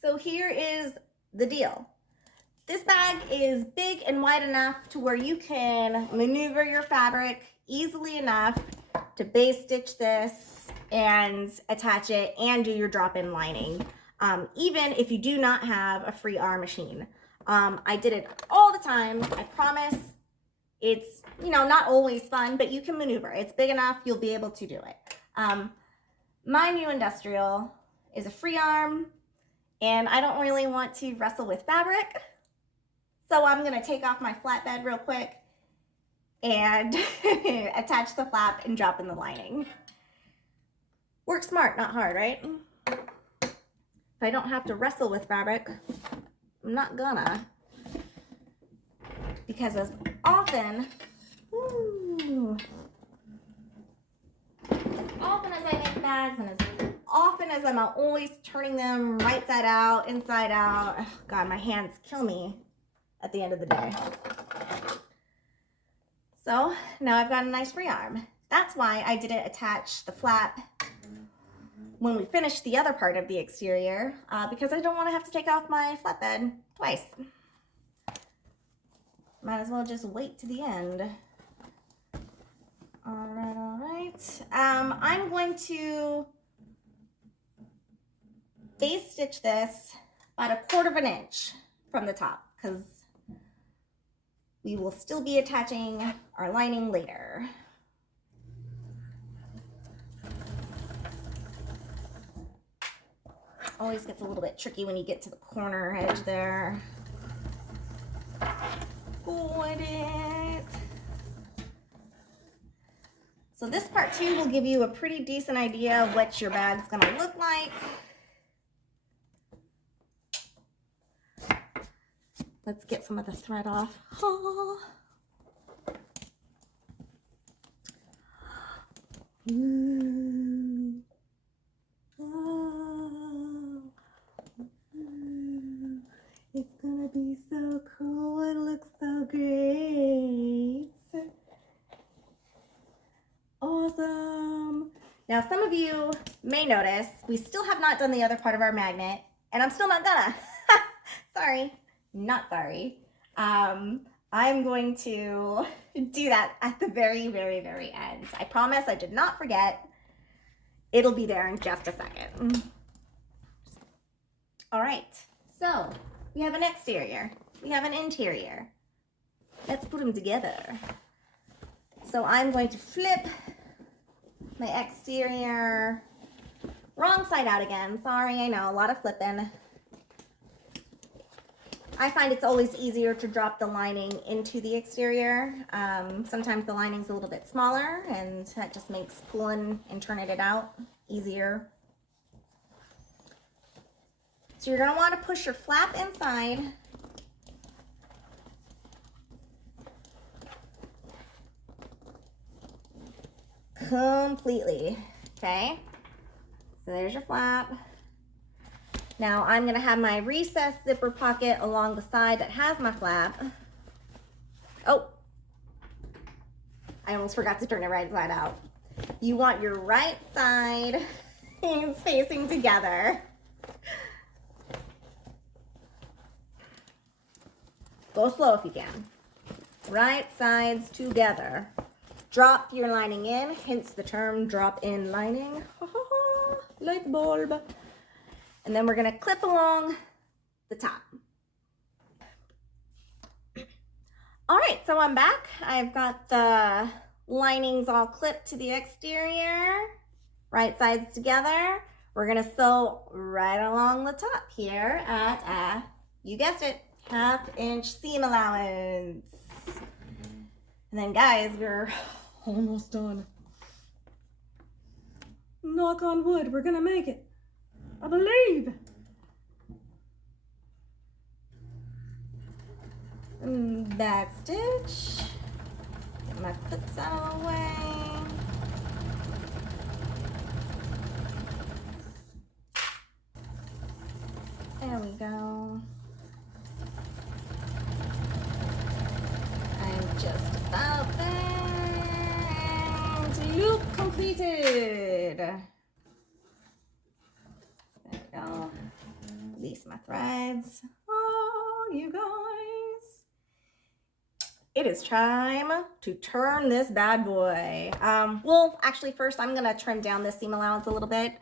So here is the deal. This bag is big and wide enough to where you can maneuver your fabric easily enough to base stitch this and attach it and do your drop-in lining, even if you do not have a free arm machine. I did it all the time, I promise. It's, you know, not always fun, but you can maneuver. It's big enough, you'll be able to do it. My new industrial is a free arm, and I don't really want to wrestle with fabric. So I'm gonna take off my flatbed real quick and attach the flap and drop in the lining. Work smart, not hard, right? If I don't have to wrestle with fabric, I'm not gonna. Because as often as I make bags and as often as I'm always turning them right side out, inside out, oh God, my hands kill me at the end of the day. So now I've got a nice free arm. That's why I didn't attach the flap when we finished the other part of the exterior, because I don't want to have to take off my flatbed twice. Might as well just wait to the end. All right. I'm going to base stitch this about 1/4 inch from the top, because we will still be attaching our lining later. Always gets a little bit tricky when you get to the corner edge there. Got it. So this part too will give you a pretty decent idea of what your bag's gonna look like. Let's get some of the thread off. Oh. Ooh. Oh. Ooh. It's gonna be so cool. It looks so great. Awesome. Now some of you may notice we still have not done the other part of our magnet, and I'm still not gonna. Sorry. Not sorry. I'm going to do that at the very, very, very end. I promise I did not forget. It'll be there in just a second. All right, so we have an exterior, we have an interior. Let's put them together. So I'm going to flip my exterior, wrong side out again. Sorry, I know, a lot of flipping. I find it's always easier to drop the lining into the exterior. Sometimes the lining's a little bit smaller, and that just makes pulling and turning it out easier. So you're going to want to push your flap inside. Completely. Okay? So there's your flap. Now I'm going to have my recessed zipper pocket along the side that has my flap. Oh, I almost forgot to turn it right side out. You want your right side facing together. Go slow if you can. Right sides together. Drop your lining in, hence the term drop in lining. Light bulb. And then we're gonna clip along the top. All right, so I'm back. I've got the linings all clipped to the exterior, right sides together. We're gonna sew right along the top here at, you guessed it, 1/2 inch seam allowance. And then guys, we're almost done. Knock on wood, we're gonna make it. I believe. Back stitch. Get my clips out of the way. There we go. I'm just about there. Loop completed. There we go. Release my threads. Oh, you guys. It is time to turn this bad boy. Well, actually first I'm gonna trim down this seam allowance a little bit.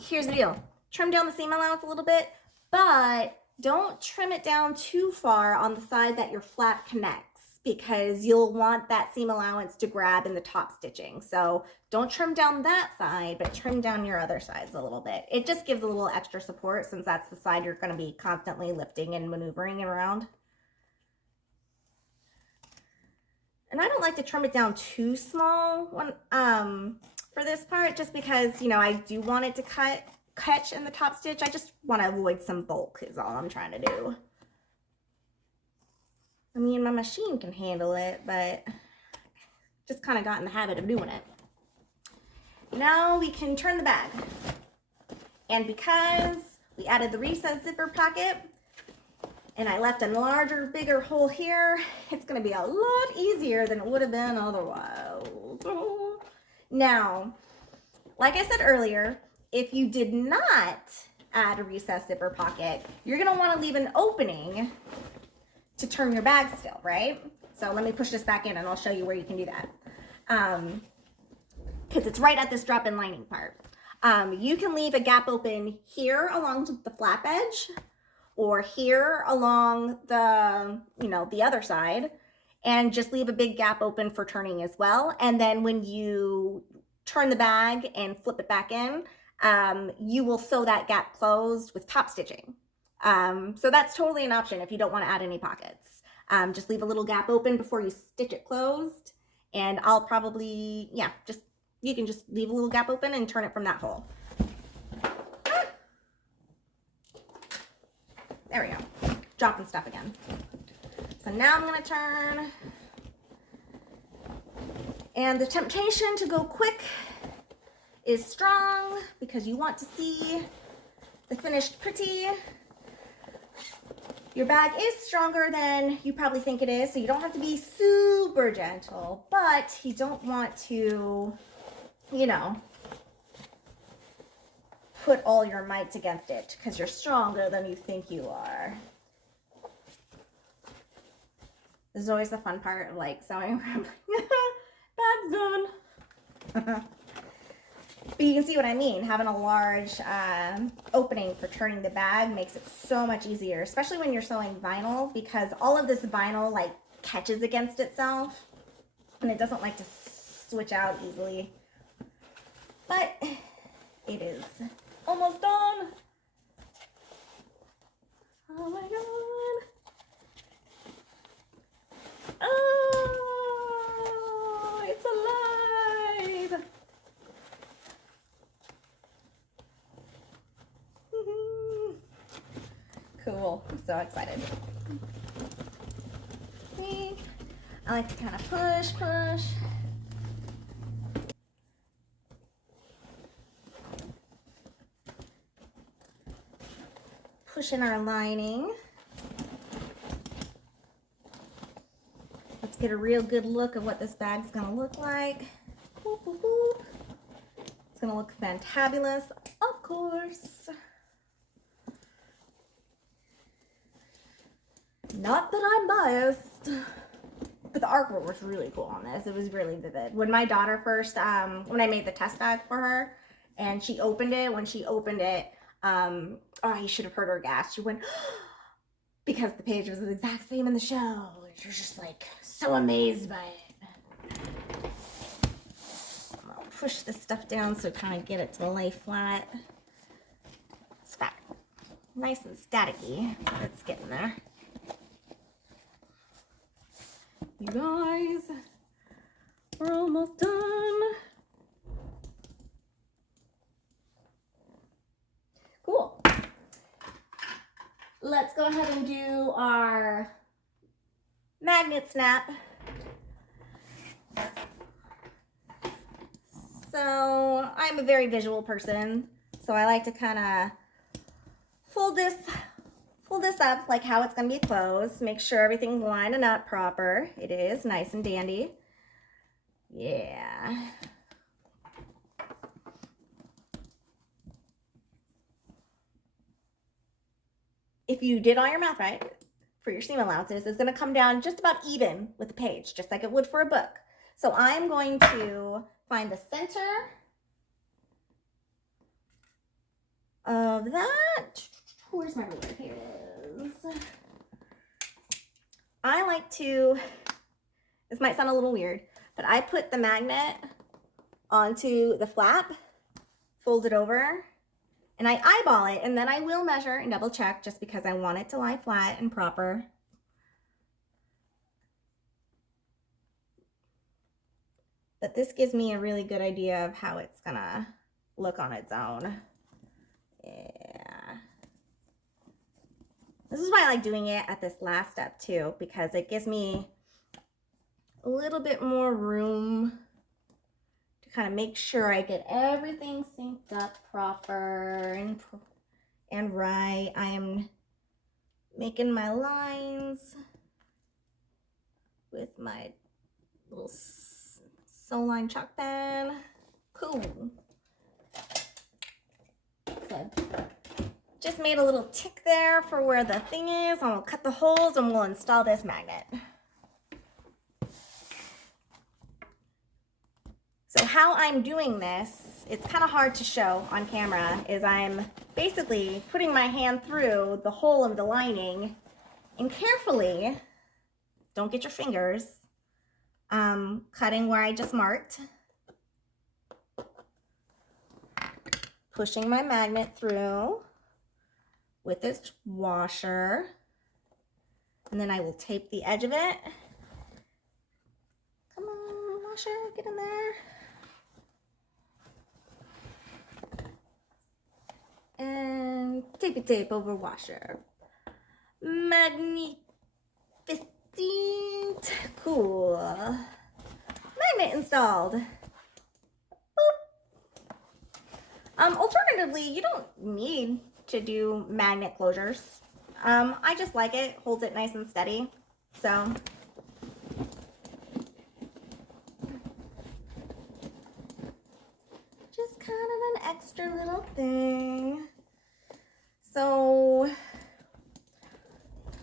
Here's the deal. Trim down the seam allowance a little bit, but don't trim it down too far on the side that your flap connects, because you'll want that seam allowance to grab in the top stitching. So don't trim down that side, but trim down your other sides a little bit. It just gives a little extra support since that's the side you're gonna be constantly lifting and maneuvering around. And I don't like to trim it down too small when, for this part, just because, you know, I do want it to catch in the top stitch. I just want to avoid some bulk is all I'm trying to do. I mean, my machine can handle it, but just kind of got in the habit of doing it. Now we can turn the bag. And because we added the recessed zipper pocket, and I left a larger, bigger hole here, it's gonna be a lot easier than it would have been otherwise. Now, like I said earlier, if you did not add a recessed zipper pocket, you're gonna wanna leave an opening to turn your bag still, right? So let me push this back in and I'll show you where you can do that. Because it's right at this drop-in lining part. You can leave a gap open here along the flap edge, or here along the, you know, the other side, and just leave a big gap open for turning as well. And then when you turn the bag and flip it back in, you will sew that gap closed with top stitching. So that's totally an option if you don't want to add any pockets. Just leave a little gap open before you stitch it closed, and I'll probably, yeah, you can just leave a little gap open and turn it from that hole. There we go. Dropping stuff again. So now I'm going to turn. And the temptation to go quick is strong because you want to see the finished pretty. Your bag is stronger than you probably think it is, so you don't have to be super gentle, but you don't want to, you know, put all your might against it because you're stronger than you think you are. This is always the fun part of like sewing. Bag's done. But you can see what I mean. Having a large opening for turning the bag makes it so much easier, especially when you're sewing vinyl, because all of this vinyl like catches against itself and it doesn't like to switch out easily. But it is almost done. Oh my god. Oh, it's alive. Cool. I'm so excited. See? I like to kind of push. Push in our lining. Let's get a real good look at what this bag's gonna look like. Boop, boop, boop. It's gonna look fantabulous, of course. Not that I'm biased, but the artwork was really cool on this. It was really vivid. When my daughter first, when I made the test bag for her, and she opened it, oh, you should have heard her gasp. She went, because the page was the exact same in the show. She was just like so amazed by it. I'm gonna push this stuff down so kind of get it to lay flat. It's fat, nice and staticky. It's getting there. You guys, we're almost done. Cool. Let's go ahead and do our magnet snap. So I'm a very visual person, so I like to kind of fold this up like how it's going to be closed. Make sure everything's lining up proper. It is nice and dandy. Yeah. If you did all your math right for your seam allowances, it's going to come down just about even with the page, just like it would for a book. So I'm going to find the center of that. Where's my ruler? Here it is. I like to, this might sound a little weird, but I put the magnet onto the flap, fold it over, and I eyeball it, and then I will measure and double check just because I want it to lie flat and proper. But this gives me a really good idea of how it's gonna look on its own. Yeah. This is why I like doing it at this last step too, because it gives me a little bit more room to kind of make sure I get everything synced up proper and right. I am making my lines with my little sew line chalk pen. Cool. So just made a little tick there for where the thing is. I'll cut the holes and we'll install this magnet. So how I'm doing this, it's kind of hard to show on camera, is I'm basically putting my hand through the hole of the lining and carefully, don't get your fingers, cutting where I just marked, pushing my magnet through with this washer, and then I will tape the edge of it. Come on, washer, get in there. And tape over washer. Magnificent. Cool. Magnet installed. Alternatively, you don't need to do magnet closures. I just like it, holds it nice and steady. So just kind of an extra little thing. So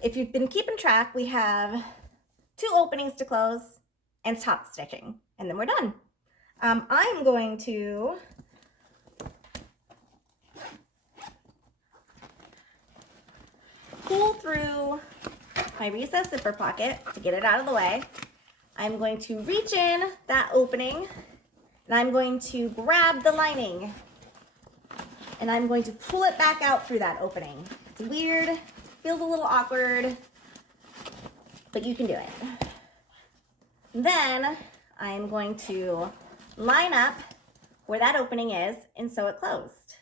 if you've been keeping track, we have 2 openings to close and top stitching, and then we're done. I'm going to pull through my recessed zipper pocket to get it out of the way. I'm going to reach in that opening and I'm going to grab the lining and I'm going to pull it back out through that opening. It's weird, it feels a little awkward, but you can do it. Then I'm going to line up where that opening is and sew it closed.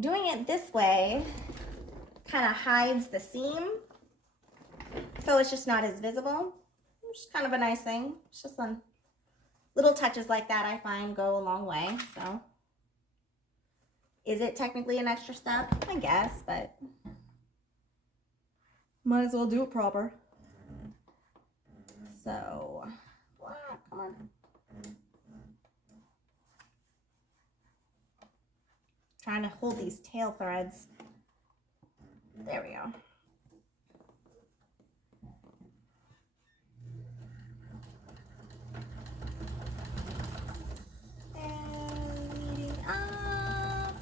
Doing it this way kind of hides the seam, so it's just not as visible, which is kind of a nice thing. It's just some little touches like that I find go a long way. So is it technically an extra step? I guess, but might as well do it proper. So come on. Trying to hold these tail threads. There we go. And leading up,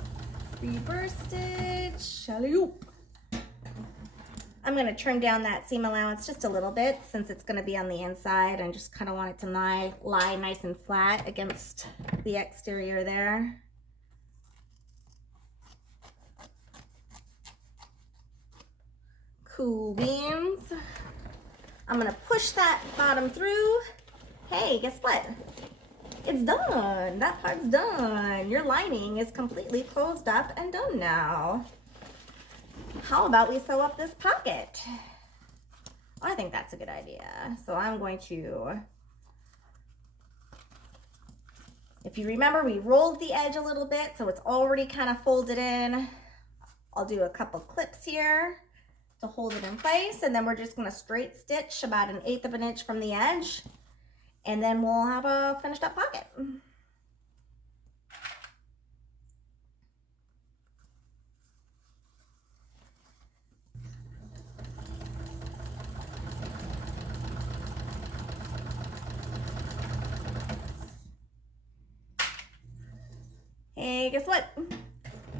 reverse stitch, alley-oop. I'm going to trim down that seam allowance just a little bit since it's going to be on the inside and just kind of want it to lie nice and flat against the exterior there. Cool beans. I'm gonna push that bottom through. Hey, guess what? It's done. That part's done. Your lining is completely closed up and done now. How about we sew up this pocket? I think that's a good idea. So I'm going to, if you remember, we rolled the edge a little bit, so it's already kind of folded in. I'll do a couple clips here to hold it in place, and then we're just going to straight stitch about 1/8 of an inch from the edge, and then we'll have a finished up pocket. Hey, guess what?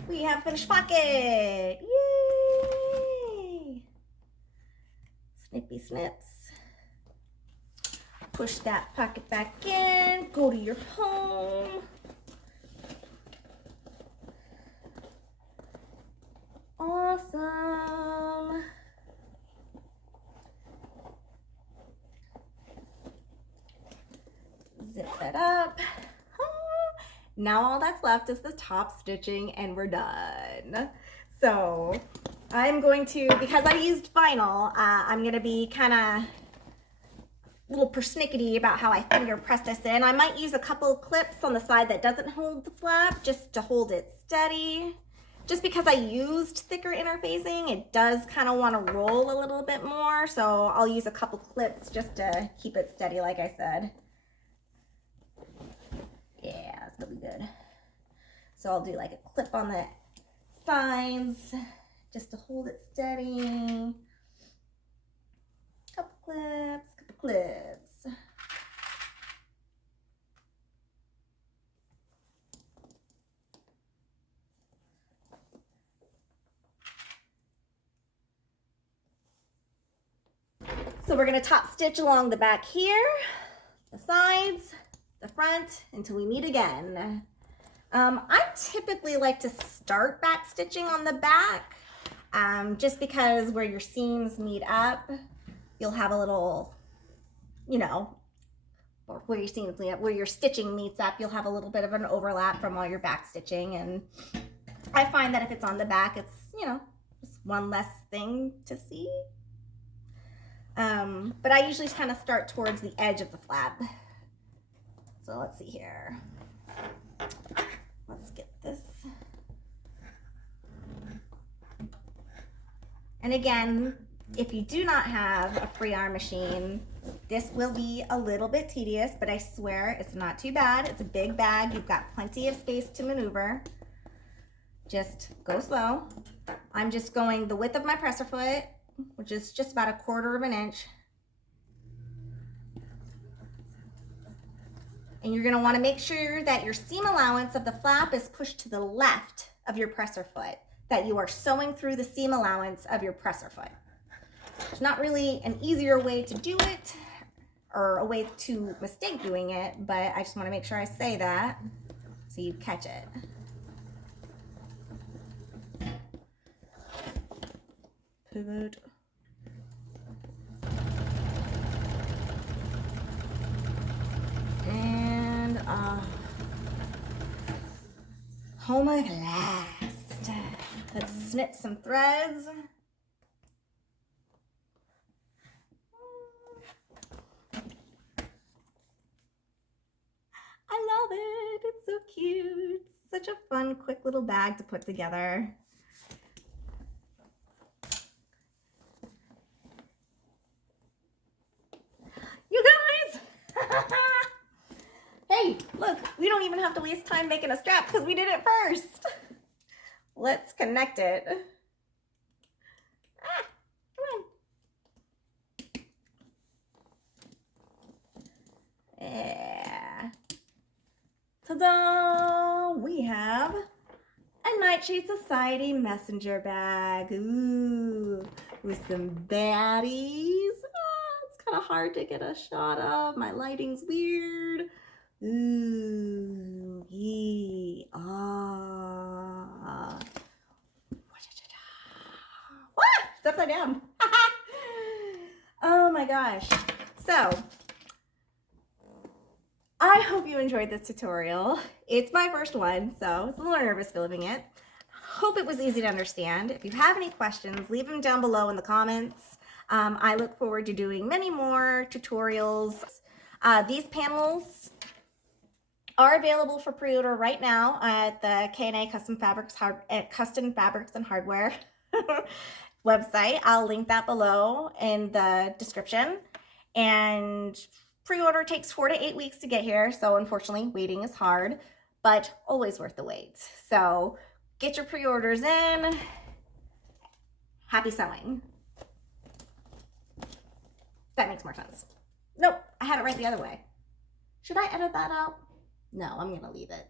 We have a finished pocket. Yay! Snippy snips. Push that pocket back in. Go to your home. Awesome. Zip that up. Now all that's left is the top stitching and we're done. So I'm going to, because I used vinyl, I'm going to be kind of a little persnickety about how I finger press this in. I might use a couple of clips on the side that doesn't hold the flap just to hold it steady. Just because I used thicker interfacing, it does kind of want to roll a little bit more. So I'll use a couple clips just to keep it steady, like I said. Yeah, that's gonna be good. So I'll do like a clip on the sides just to hold it steady. Couple clips, couple clips. So we're gonna top stitch along the back here, the sides, the front, until we meet again. I typically like to start back stitching on the back, just because where your seams meet up, you'll have a little, you know, or where your seams meet up, where your stitching meets up, you'll have a little bit of an overlap from all your back stitching. And I find that if it's on the back, it's, you know, just one less thing to see. But I usually kind of start towards the edge of the flap. So let's see here. Let's get this. And again, if you do not have a free arm machine, this will be a little bit tedious, but I swear it's not too bad. It's a big bag. You've got plenty of space to maneuver. Just go slow. I'm just going the width of my presser foot, which is just about 1/4 of an inch. And you're going to want to make sure that your seam allowance of the flap is pushed to the left of your presser foot, that you are sewing through the seam allowance of your presser foot. There's not really an easier way to do it or a way to mistake doing it, but I just want to make sure I say that so you catch it. Pivot. And home at last. Let's snip some threads. I love it. It's so cute. Such a fun, quick little bag to put together. You guys! Hey, look, we don't even have to waste time making a strap because we did it first. Let's connect it. Ah, come on. Yeah. Ta-da! We have a Nightshade Society messenger bag. Ooh, with some baddies. It's kind of hard to get a shot of. My lighting's weird. Ooh, yee, ah. It's upside down. Oh my gosh. So, I hope you enjoyed this tutorial. It's my first one, so I was a little nervous filming it. Hope it was easy to understand. If you have any questions, leave them down below in the comments. I look forward to doing many more tutorials. These panels are available for pre-order right now at the K&A Custom Fabrics and Hardware website. I'll link that below in the description. And pre-order takes 4 to 8 weeks to get here, so unfortunately waiting is hard, but always worth the wait. So get your pre-orders in. Happy sewing. That makes more sense. Nope, I had it right the other way. Should I edit that out? No, I'm gonna leave it.